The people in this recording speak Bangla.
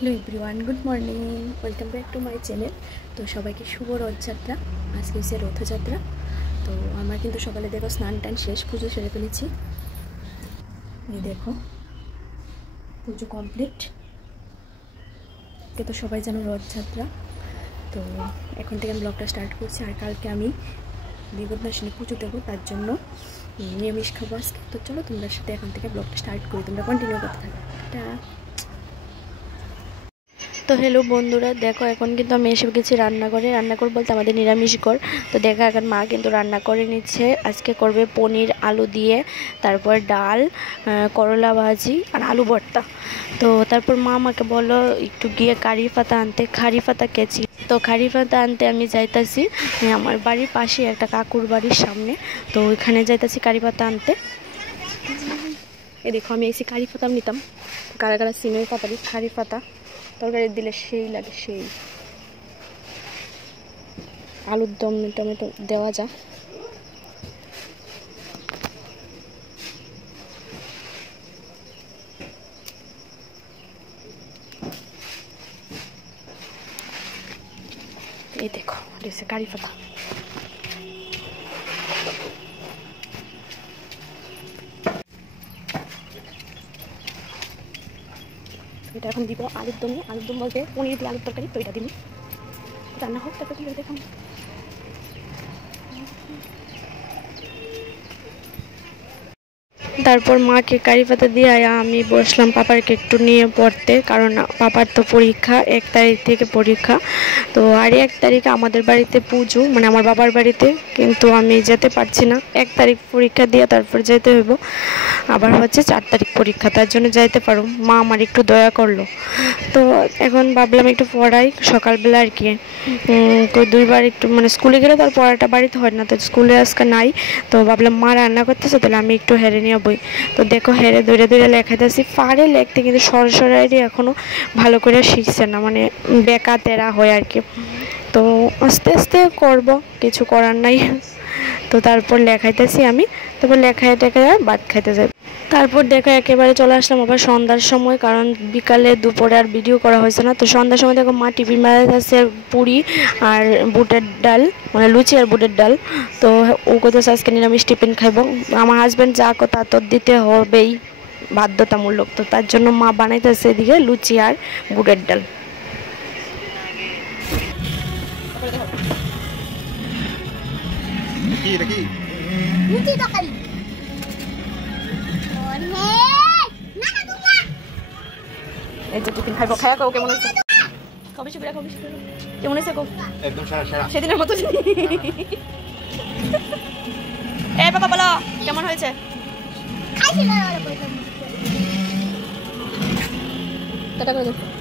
Hello everyone, good morning, welcome back to my channel. তো সবাইকে শুভ রথযাত্রা। আজকে হচ্ছে রথযাত্রা। তো আমার কিন্তু সকালে দেখো স্নান টান শেষ, পুজো সেরে ফেলেছি। এই দেখো পুজো কমপ্লিট। তো সবাই যেন রথযাত্রা। তো এখন থেকে আমি ব্লগটা স্টার্ট করছি। আর কালকে আমি বিপদনাশিনী পুজো দেবো, তার জন্য নিরামিষ খাবো আজকে। তো চলো তোমরা সাথে এখন থেকে ব্লগটা স্টার্ট করি, তোমরা কন্টিনিউ করতে থাকো। এটা তো হ্যালো বন্ধুরা, দেখো এখন কিন্তু আমি এসে গেছি রান্নাঘরে। রান্নাঘর বলতে আমাদের নিরামিষ ঘর। তো দেখো এখন মা কিন্তু রান্না করে নিচ্ছে। আজকে করবে পনির আলু দিয়ে, তারপর ডাল, করলা ভাজি আর আলু ভর্তা। তো তারপর মা আমাকে বললো একটু গিয়ে কারি পাতা আনতে। কারি পাতা কেচি, তো কারি পাতা আনতে আমি যাইতাছি। আমার বাড়ির পাশে একটা কাকুর বাড়ির সামনে, তো ওইখানে যাইতাছি কারি পাতা আনতে। এ দেখো আমি এসে কারি পাতা নিতাম। কারা কারা সিমের পাতা দিয়ে কারি পাতা তরকারি দিলে সেই লাগে, সেই আলুর দম টমেটো দেওয়া যা। এই দেখো দিয়েছে কারি পাতা। এটা এখন দিব আলুর দমে। আলুর দম বলতে পনির দিয়ে আলুর তরকারি। তো এটা দিব, রান্না হোক, তারপর তুমি দেখাম। তারপর মাকে কারি পাতা দিয়ে আমি বসলাম পাপারকে একটু নিয়ে পড়তে, কারণ পাপার তো পরীক্ষা 1 তারিখ থেকে পরীক্ষা। তো আর 1 তারিখে আমাদের বাড়িতে পুজো, মানে আমার বাবার বাড়িতে, কিন্তু আমি যেতে পারছি না। 1 তারিখ পরীক্ষা দিয়ে তারপর যেতে হইব। আবার হচ্ছে 4 তারিখ পরীক্ষা, তার জন্য যাইতে পারো। মা আমার একটু দয়া করলো। তো এখন ভাবলাম একটু পড়াই সকালবেলা আর কি। 2বার একটু মানে স্কুলে গেলে তার পড়াটা বাড়িতে হয় না, তো স্কুলে আজকে নাই। তো ভাবলাম মা রান্না করতেছে, তাহলে আমি একটু হেরে নিয়ে বই। তো দেখো হেরে দৌড়ে দৌড়ে লেখাইতেছি। পারে লিখতে, কিন্তু সরাসরি এখনও ভালো করে শিখছে না, মানে বেকা তেরা হয় আর কি। তো আস্তে আস্তে করব, কিছু করার নাই। তো তারপর লেখাইতেছি আমি। তারপর লেখায় টেখায় ভাত খাইতে যাই। তারপর দেখো একেবারে চলে আসলাম আবার সন্ধ্যার সময়, কারণ বিকালে দুপুরে আর ভিডিও করা হয়েছে না। তো সন্ধ্যার সময় দেখো মা টিফিন বানাইতেছে পুরি আর বুটের ডাল, মানে লুচি আর বুটের ডাল। তো ও কোথাও আজকে নিরামিষ টিফিন খাইব। আমার হাজব্যান্ড যা কথা তো দিতে হবেই, বাধ্যতামূলক। তো তার জন্য মা বানাইতেছে এদিকে লুচি আর বুটের ডাল। এই যে টিফিন খাইব, খাইয়া কেউ কেমন হয়েছে? কবে শিবিরা কবে শিবিরা কেমন হয়েছে? একদম সেদিনের মতো। এ বাবা বলো কেমন হয়েছে? টাটা করে দাও।